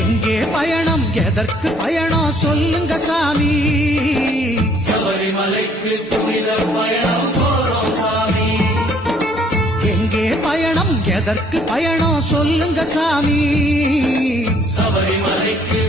எங்கே பயணம் எதற்கு பயணம் சொல்லுங்க சாமி. சபரிமலைக்கு புனித பயணம் போறோம் சாமி. எங்கே பயணம் எதற்கு பயணம் சொல்லுங்க சாமி. சபரிமலைக்கு